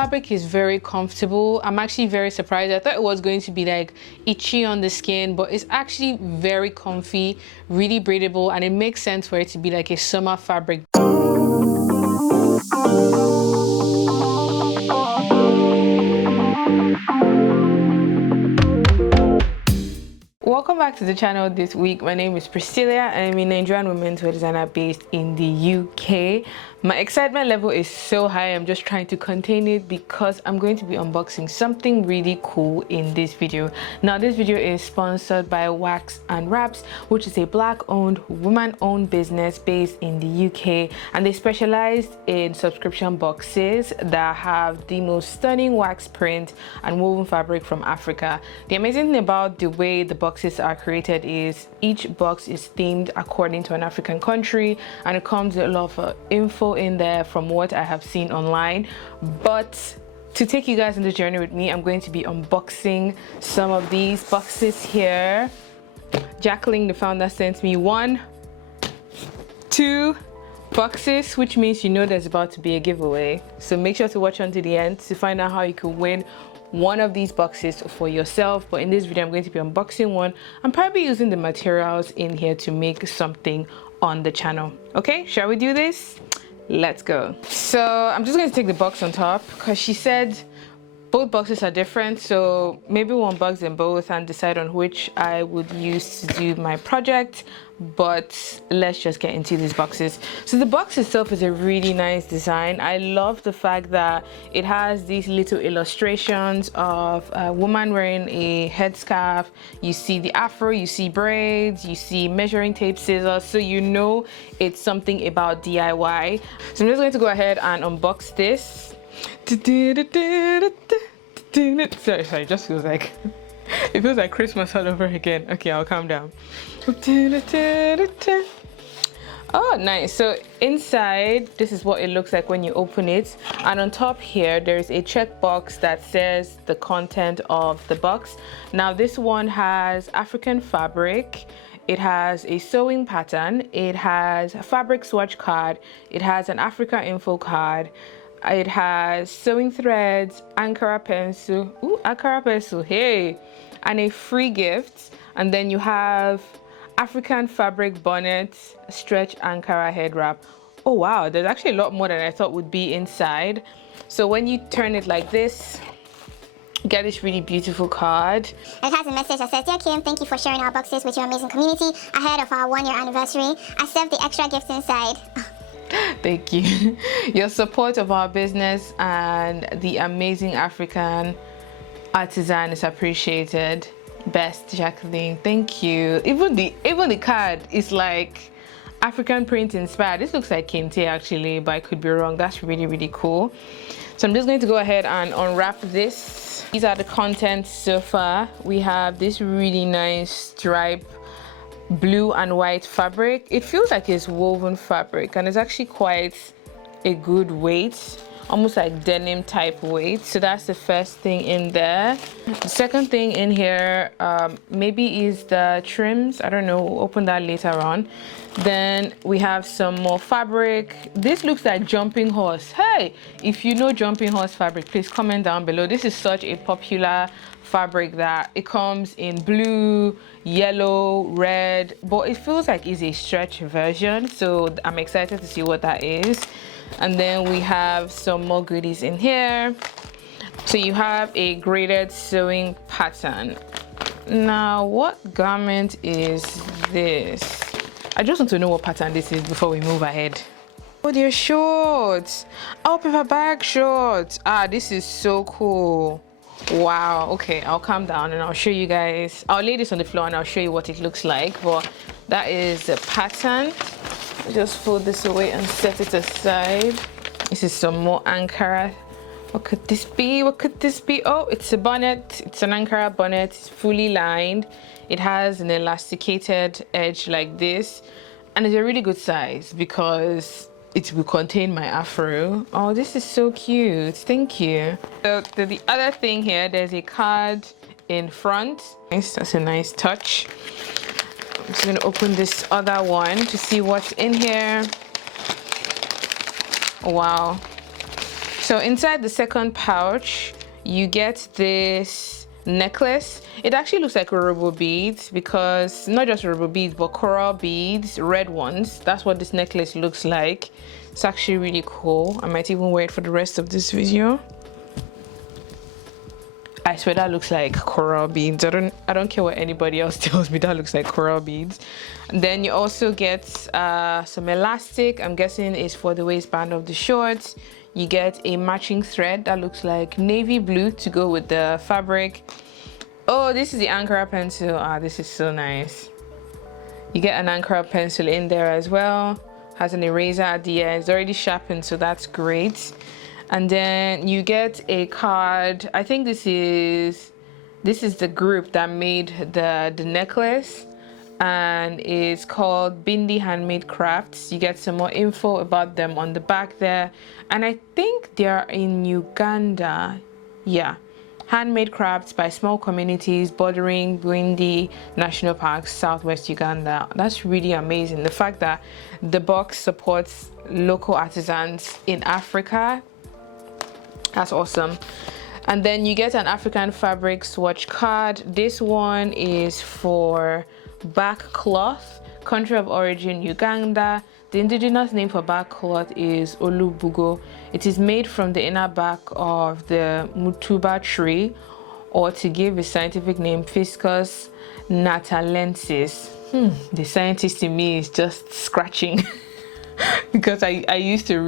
fabric is very comfortable. I'm actually very surprised. I thought it was going to be like itchy on the skin, but it's actually very comfy, really breathable, and it makes sense for it to be like a summer fabric. Welcome back to the channel this week. My name is Priscilla and I'm a Nigerian women's wear designer based in the UK. My excitement level is so high, I'm just trying to contain it because I'm going to be unboxing something really cool in this video. Now this video is sponsored by Wax and Wraps, which is a black-owned, woman-owned business based in the UK, and they specialize in subscription boxes that have the most stunning wax print and woven fabric from Africa. The amazing thing about the way the boxes are created is each box is themed according to an African country, and it comes with a lot of info in there from what I have seen online. But to take you guys on the journey with me, I'm going to be unboxing some of these boxes here. Jacqueline, the founder, sent me 1, 2 boxes, which means you know there's about to be a giveaway. So make sure to watch until the end to find out how you can win one of these boxes for yourself. But in this video, I'm going to be unboxing one. I'm probably using the materials in here to make something on the channel. Okay, shall we do this? Let's go. So I'm just going to take the box on top because she said both boxes are different, so maybe we'll unbox them both and decide on which I would use to do my project. But let's just get into these boxes. So the box itself is a really nice design. I love the fact that it has these little illustrations of a woman wearing a headscarf. You see the afro, you see braids, you see measuring tape, scissors, so you know it's something about DIY. So I'm just going to go ahead and unbox this. Sorry, just feels like it feels like Christmas all over again. Okay, I'll calm down. Oh, nice. So inside, this is what it looks like when you open it, and on top here there's a checkbox that says the content of the box. Now this one has African fabric, it has a sewing pattern, it has a fabric swatch card, it has an Africa info card, it has sewing threads, Ankara pencil, hey, and a free gift. And then you have African fabric bonnet, stretch Ankara head wrap. Oh wow, there's actually a lot more than I thought would be inside. So when you turn it like this, you get this really beautiful card. And it has a message that says, "Dear Kim, thank you for sharing our boxes with your amazing community ahead of our 1-year anniversary. I saved the extra gifts inside." Thank you. Your support of our business and the amazing African artisan is appreciated. Best, Jacqueline. Thank you. Even the card is like African print inspired. This looks like kente actually, but I could be wrong. That's really, really cool. So I'm just going to go ahead and unwrap this. These are the contents so far. We have this really nice stripe blue and white fabric. It feels like it's woven fabric, and it's actually quite a good weight, almost like denim type weight. So that's the first thing in there. The second thing in here maybe is the trims. I don't know, we'll open that later on. Then we have some more fabric. This looks like jumping horse. Hey, if you know jumping horse fabric, please comment down below. This is such a popular fabric that it comes in blue, yellow, red, but it feels like it's a stretch version, so I'm excited to see what that is. And then we have some more goodies in here. So you have a graded sewing pattern. Now what garment is this? I just want to know what pattern this is before we move ahead. Oh, they're shorts. Oh, paper bag shorts. Ah, this is so cool. Wow. Okay, I'll calm down and I'll show you guys. I'll lay this on the floor and I'll show you what it looks like. But that is the pattern. Just fold this away and set it aside. This is some more Ankara. What could this be? What could this be? Oh, it's a bonnet. It's an Ankara bonnet. It's fully lined. It has an elasticated edge like this, and it's a really good size because it will contain my afro. Oh, this is so cute. Thank you. So the other thing here, there's a card in front. Nice. That's a nice touch. I'm just gonna open this other one to see what's in here. Wow. So inside the second pouch, you get this necklace. It actually looks like rubber beads, because not just rubber beads but coral beads, red ones. That's what this necklace looks like. It's actually really cool. I might even wear it for the rest of this video. I swear that looks like coral beads. I don't care what anybody else tells me, that looks like coral beads. And then you also get some elastic. I'm guessing is for the waistband of the shorts. You get a matching thread that looks like navy blue to go with the fabric. Oh, this is the Ankara pencil. This is so nice. You get an Ankara pencil in there as well. Has an eraser at the end. It's already sharpened, so that's great. And then you get a card. I think this is the group that made the necklace, and it's called Bindi Handmade Crafts. You get some more info about them on the back there, and I think they are in Uganda. Yeah, handmade crafts by small communities bordering Bindi National Park, southwest Uganda. That's really amazing. The fact that the box supports local artisans in Africa, that's awesome. And then you get an African fabric swatch card. This one is for back cloth, country of origin Uganda. The indigenous name for back cloth is Olubugo. It is made from the inner back of the mutuba tree, or to give a scientific name, Fiscus natalensis. The scientist in me is just scratching. Because I used to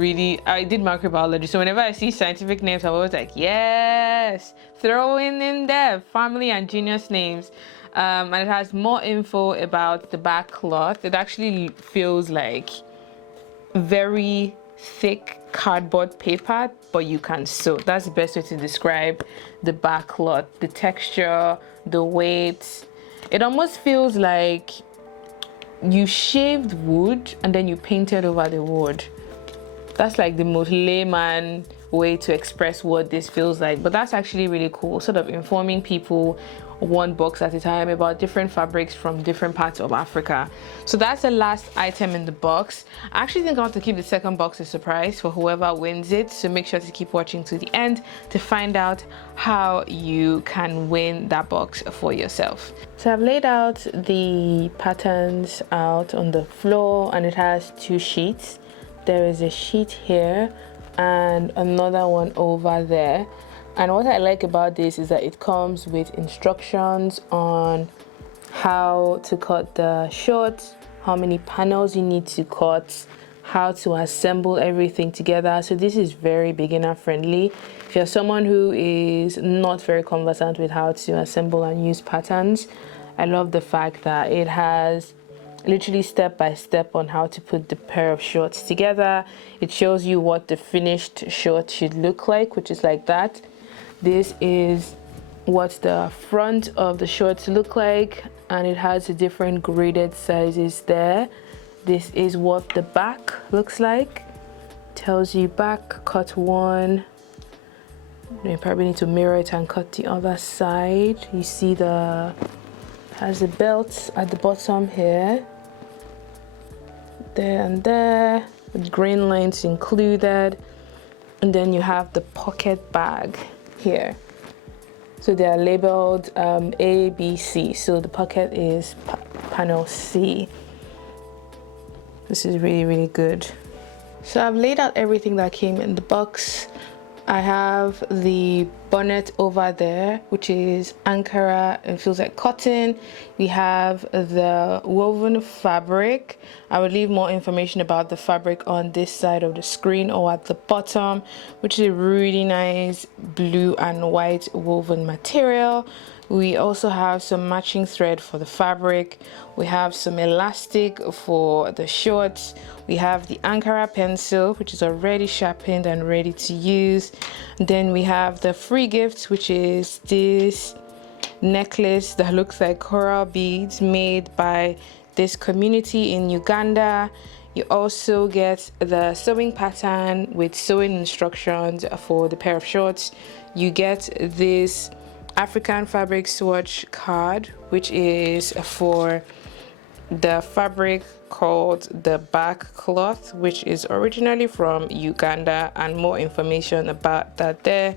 I did microbiology, so whenever I see scientific names, I'm always like, yes, throw in there family and genus names. And it has more info about the back cloth. It actually feels like very thick cardboard paper, but you can sew. That's the best way to describe the back cloth. The texture, the weight, it almost feels like you shaved wood and then you painted over the wood. That's like the most layman way to express what this feels like, but that's actually really cool, sort of informing people one box at a time about different fabrics from different parts of Africa. So that's the last item in the box. I actually think I want to keep the second box a surprise for whoever wins it, so make sure to keep watching to the end to find out how you can win that box for yourself. So I've laid out the patterns out on the floor, and it has two sheets. There is a sheet here and another one over there. And what I like about this is that it comes with instructions on how to cut the shorts, how many panels you need to cut, how to assemble everything together. So this is very beginner friendly. If you're someone who is not very conversant with how to assemble and use patterns, I love the fact that it has literally step by step on how to put the pair of shorts together. It shows you what the finished short should look like, which is like that. This is what the front of the shorts look like, and it has the different graded sizes there. This is what the back looks like. Tells you back, cut one. You probably need to mirror it and cut the other side. You see has a belt at the bottom here. There and there, with grain lines included. And then you have the pocket bag here. So they are labeled A, B, C. So the pocket is panel C. This is really, really good. So I've laid out everything that came in the box. I have the bonnet over there, which is Ankara and feels like cotton. We have the woven fabric. I will leave more information about the fabric on this side of the screen or at the bottom, which is a really nice blue and white woven material. We also have some matching thread for the fabric. We have some elastic for the shorts. We have the Ankara pencil, which is already sharpened and ready to use. Then we have the free gift, which is this necklace that looks like coral beads made by this community in Uganda. You also get the sewing pattern with sewing instructions for the pair of shorts. You get this African fabric swatch card, which is for the fabric called the back cloth, which is originally from Uganda, and more information about that there.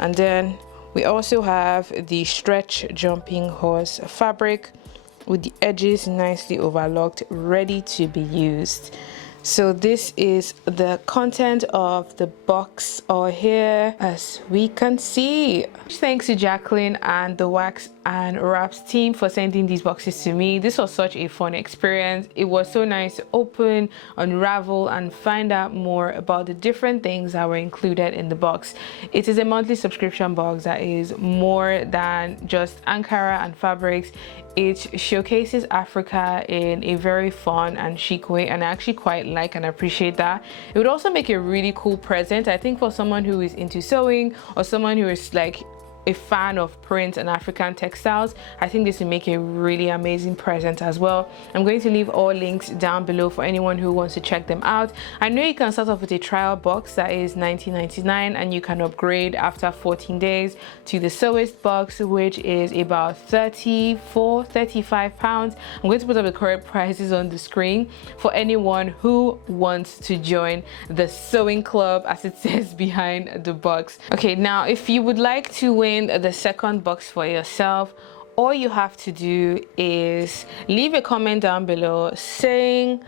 And then we also have the stretch jumping horse fabric with the edges nicely overlocked, ready to be used. So this is the content of the box or here, as we can see. Thanks to Jacqueline and the Wax and Wraps team for sending these boxes to me. This was such a fun experience. It was so nice to open, unravel, and find out more about the different things that were included in the box. It is a monthly subscription box that is more than just Ankara and fabrics. It showcases Africa in a very fun and chic way, and I actually quite like and appreciate that. It would also make a really cool present, I think, for someone who is into sewing or someone who is like a fan of print and African textiles. I think this will make a really amazing present as well. I'm going to leave all links down below for anyone who wants to check them out. I know you can start off with a trial box that is $19.99 and you can upgrade after 14 days to the Sewist box, which is about 35 pounds. I'm going to put up the correct prices on the screen for anyone who wants to join the sewing club, as it says behind the box. Okay, now if you would like to win the second box for yourself, all you have to do is leave a comment down below saying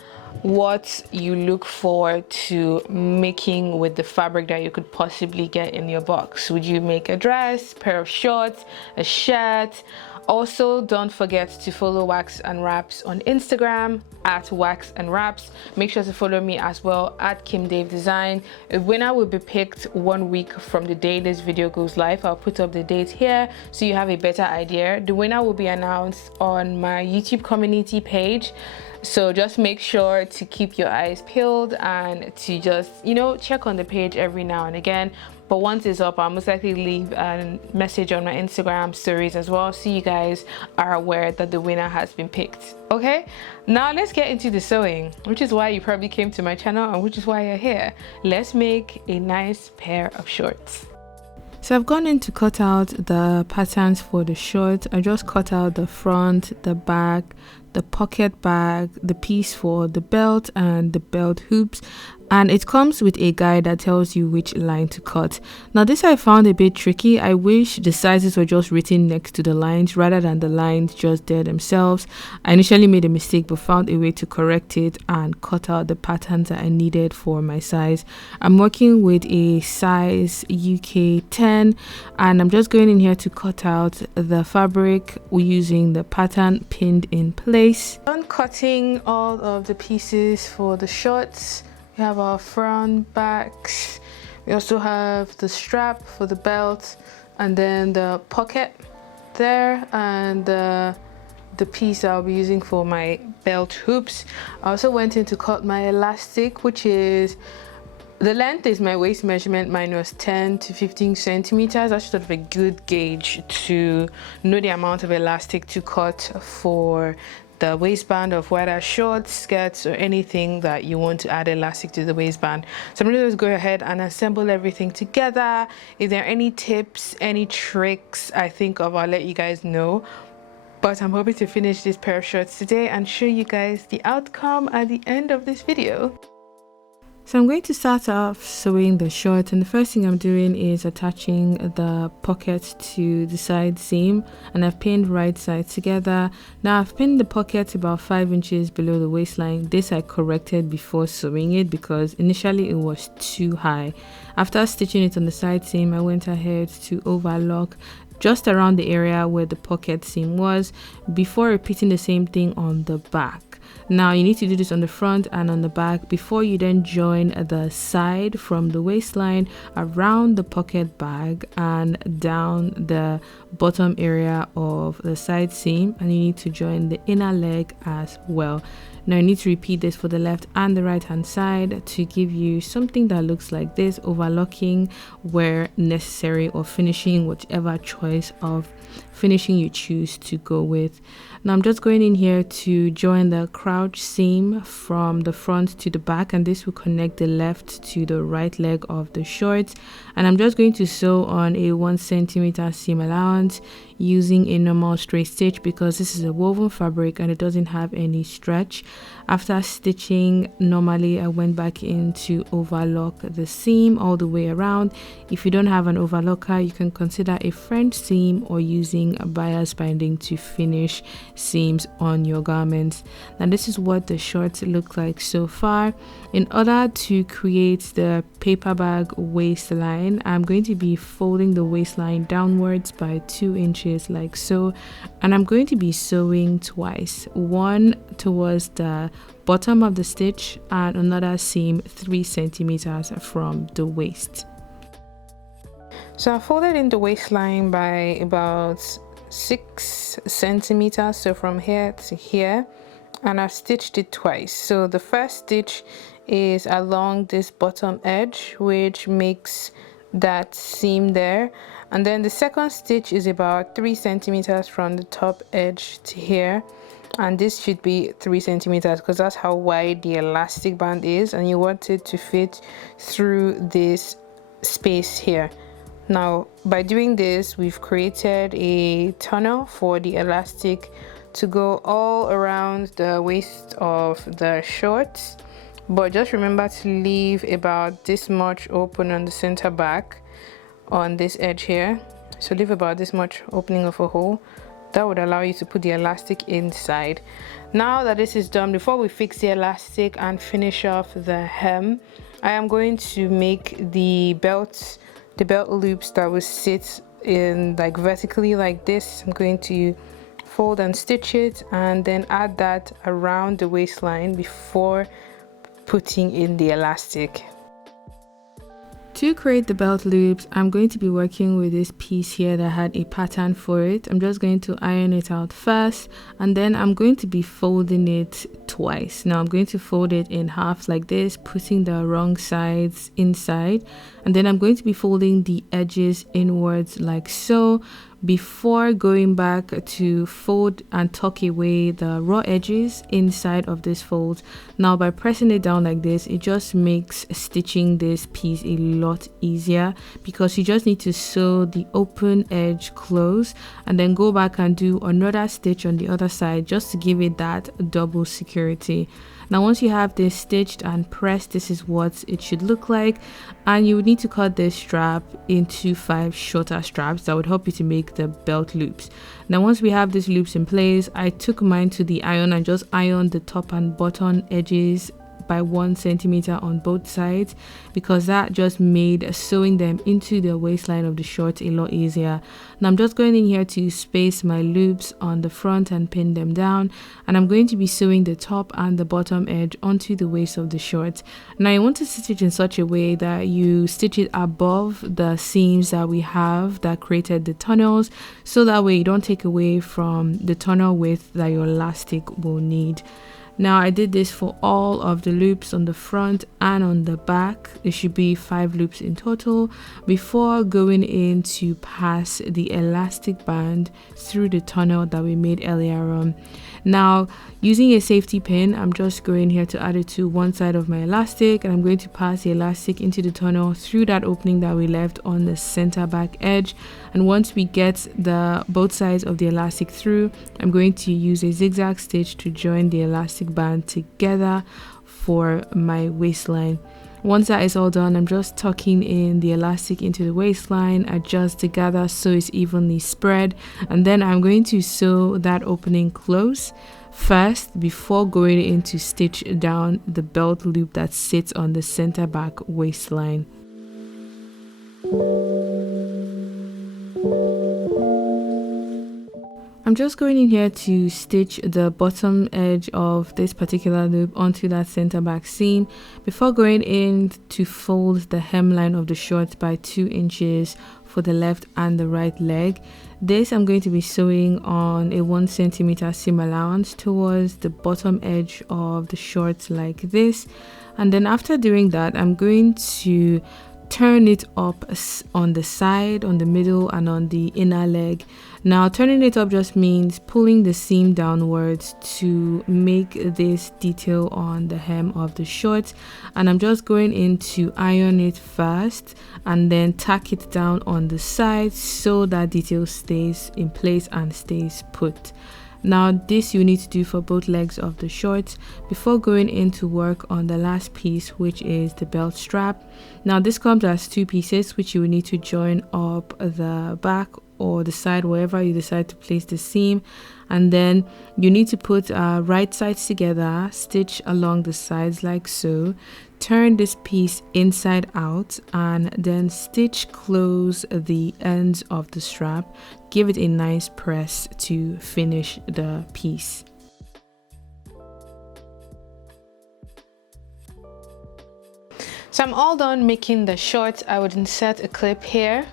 what you look forward to making with the fabric that you could possibly get in your box. Would you make a dress, pair of shorts, a shirt? Also, don't forget to follow Wax and Wraps on Instagram at Wax and Wraps. Make sure to follow me as well at Kim Dave Design. A winner will be picked 1 week from the day this video goes live. I'll put up the date here so you have a better idea. The winner will be announced on my YouTube community page. So just make sure to keep your eyes peeled and to just, you know, check on the page every now and again. But once it's up, I'll most likely leave a message on my Instagram stories as well, so you guys are aware that the winner has been picked. Okay, now let's get into the sewing, which is why you probably came to my channel and which is why you're here. Let's make a nice pair of shorts. So I've gone in to cut out the patterns for the shorts. I just cut out the front, the back, the pocket bag, the piece for the belt and the belt hoops, and it comes with a guide that tells you which line to cut. Now this I found a bit tricky. I wish the sizes were just written next to the lines rather than the lines just there themselves. I initially made a mistake but found a way to correct it and cut out the patterns that I needed for my size. I'm working with a size UK 10 and I'm just going in here to cut out the fabric using the pattern pinned in place. I'm cutting all of the pieces for the shorts. We have our front, backs. We also have the strap for the belt, and then the pocket there, and the piece I'll be using for my belt hoops. I also went in to cut my elastic, which is, the length is my waist measurement minus 10 to 15 centimeters. That's sort of a good gauge to know the amount of elastic to cut for the waistband of whether shorts, skirts, or anything that you want to add elastic to the waistband. So I'm going to just go ahead and assemble everything together. If there are any tips, any tricks I think of, I'll let you guys know. But I'm hoping to finish this pair of shorts today and show you guys the outcome at the end of this video. So I'm going to start off sewing the shorts, and the first thing I'm doing is attaching the pocket to the side seam, and I've pinned right sides together. Now I've pinned the pocket about 5 inches below the waistline. This I corrected before sewing it because initially it was too high. After stitching it on the side seam, I went ahead to overlock just around the area where the pocket seam was before repeating the same thing on the back. Now you need to do this on the front and on the back before you then join the side from the waistline around the pocket bag and down the bottom area of the side seam, and you need to join the inner leg as well. Now you need to repeat this for the left and the right hand side to give you something that looks like this, overlocking where necessary or finishing whichever choice of finishing you choose to go with. Now I'm just going in here to join the crouch seam from the front to the back, and this will connect the left to the right leg of the shorts. And I'm just going to sew on a 1 centimeter seam allowance using a normal straight stitch because this is a woven fabric and it doesn't have any stretch. After stitching normally, I went back in to overlock the seam all the way around. If you don't have an overlocker, you can consider a French seam or using a bias binding to finish seams on your garments. Now this is what the shorts look like so far. In order to create the paper bag waistline, I'm going to be folding the waistline downwards by 2 inches like so, and I'm going to be sewing twice, one towards the bottom of the stitch and another seam 3 centimeters from the waist. So I folded in the waistline by about 6 centimeters, so from here to here, and I've stitched it twice. So the first stitch is along this bottom edge, which makes that seam there, and then the second stitch is about 3 centimeters from the top edge to here, and this should be 3 centimeters because that's how wide the elastic band is, and you want it to fit through this space here. Now by doing this, we've created a tunnel for the elastic to go all around the waist of the shorts, but just remember to leave about this much open on the center back on this edge here. So leave about this much opening of a hole. That would allow you to put the elastic inside. Now that this is done, before we fix the elastic and finish off the hem, I am going to make the belt loops that will sit in like vertically like this. I'm going to fold and stitch it and then add that around the waistline before putting in the elastic. To create the belt loops, I'm going to be working with this piece here that had a pattern for it. I'm just going to iron it out first, and then I'm going to be folding it twice. Now I'm going to fold it in half like this, putting the wrong sides inside, and then I'm going to be folding the edges inwards like so, before going back to fold and tuck away the raw edges inside of this fold. Now by pressing it down like this, it just makes stitching this piece a lot easier because you just need to sew the open edge close and then go back and do another stitch on the other side just to give it that double security. Now once you have this stitched and pressed, this is what it should look like, and you would need to cut this strap into 5 shorter straps that would help you to make the belt loops. Now once we have these loops in place, I took mine to the iron and just ironed the top and bottom edges by 1 centimeter on both sides because that just made sewing them into the waistline of the shorts a lot easier. Now I'm just going in here to space my loops on the front and pin them down, and I'm going to be sewing the top and the bottom edge onto the waist of the shorts. Now I want to stitch it in such a way that you stitch it above the seams that we have that created the tunnels, so that way you don't take away from the tunnel width that your elastic will need. Now I did this for all of the loops on the front and on the back. It should be 5 loops in total before going in to pass the elastic band through the tunnel that we made earlier on. Now using a safety pin, I'm just going here to add it to one side of my elastic, and I'm going to pass the elastic into the tunnel through that opening that we left on the center back edge. And once we get the both sides of the elastic through, I'm going to use a zigzag stitch to join the elastic band together for my waistline. Once that is all done, I'm just tucking in the elastic into the waistline, adjust the gather so it's evenly spread, and then I'm going to sew that opening close first before going in to stitch down the belt loop that sits on the center back waistline. I'm just going in here to stitch the bottom edge of this particular loop onto that center back seam before going in to fold the hemline of the shorts by 2 inches for the left and the right leg. This I'm going to be sewing on a 1 centimeter seam allowance towards the bottom edge of the shorts like this, and then after doing that, I'm going to turn it up on the side, on the middle, and on the inner leg. Now turning it up just means pulling the seam downwards to make this detail on the hem of the shorts, and I'm just going in to iron it first and then tack it down on the sides so that detail stays in place and stays put. Now this you need to do for both legs of the shorts before going into work on the last piece, which is the belt strap. Now this comes as 2 pieces, which you will need to join up the back or the side, wherever you decide to place the seam, and then you need to put right sides together, stitch along the sides like so, turn this piece inside out, and then stitch close the ends of the strap. Give it a nice press to finish the piece. So I'm all done making the shorts. I would insert a clip here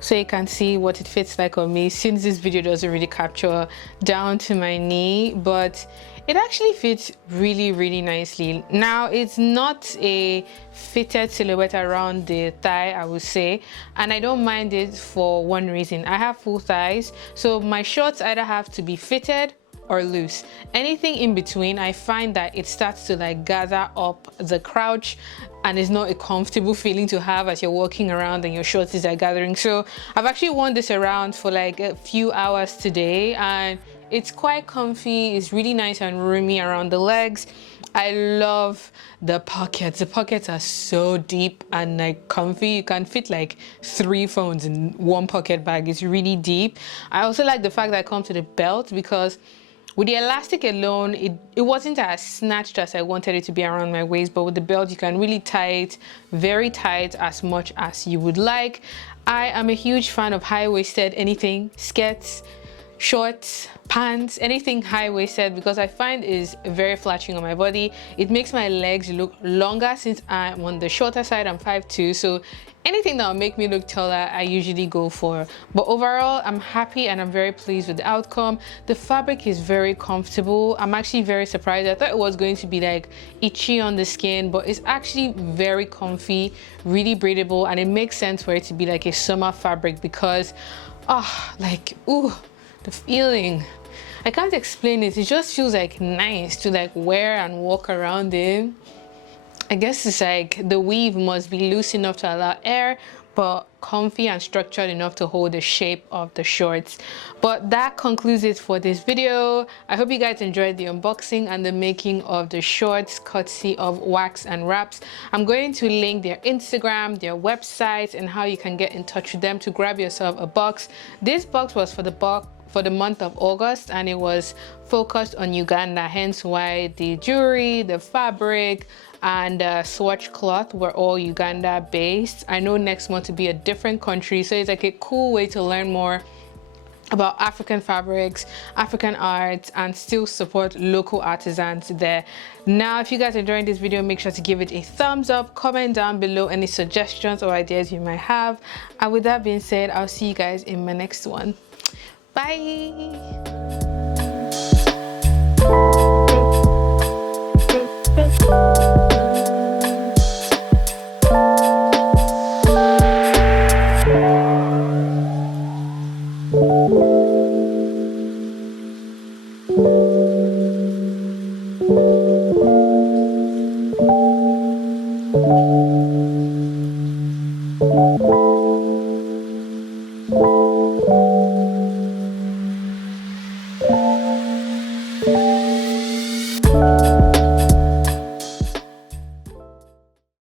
so you can see what it fits like on me, since this video doesn't really capture down to my knee, but it actually fits really nicely. Now it's not a fitted silhouette around the thigh, I would say, and I don't mind it for one reason. I have full thighs, so my shorts either have to be fitted or loose. Anything in between, I find that it starts to like gather up the crouch, and it's not a comfortable feeling to have as you're walking around and your shorts are gathering. So I've actually worn this around for like a few hours today, and it's quite comfy. It's really nice and roomy around the legs. I love the pockets. The pockets are so deep and like comfy. You can fit like 3 phones in one pocket bag. It's really deep. I also like the fact that I come to the belt, because with the elastic alone, it wasn't as snatched as I wanted it to be around my waist, but with the belt, you can really tie it very tight, as much as you would like. I am a huge fan of high-waisted anything, skirts, shorts, pants, anything high-waisted, because I find is very flattering on my body. It makes my legs look longer, since I'm on the shorter side. I'm 5'2", so anything that will make me look taller, I usually go for. But overall, I'm happy and I'm very pleased with the outcome. The fabric is very comfortable. I'm actually very surprised. I thought it was going to be like itchy on the skin, but it's actually very comfy, really breathable, and it makes sense for it to be like a summer fabric, because the feeling, I can't explain it. It just feels like nice to like wear and walk around in. I guess it's like the weave must be loose enough to allow air, but comfy and structured enough to hold the shape of the shorts. But that concludes it for this video. I hope you guys enjoyed the unboxing and the making of the shorts, courtesy of Wax and Wraps. I'm going to link their Instagram, their website, and how you can get in touch with them to grab yourself a box. This box was for the month of August, and it was focused on Uganda, hence why the jewelry, the fabric, and swatch cloth were all Uganda based. I know next month to be a different country, so it's like a cool way to learn more about African fabrics, African arts, and still support local artisans there. Now, if you guys are enjoying this video, make sure to give it a thumbs up, comment down below any suggestions or ideas you might have. And with that being said, I'll see you guys in my next one. Bye.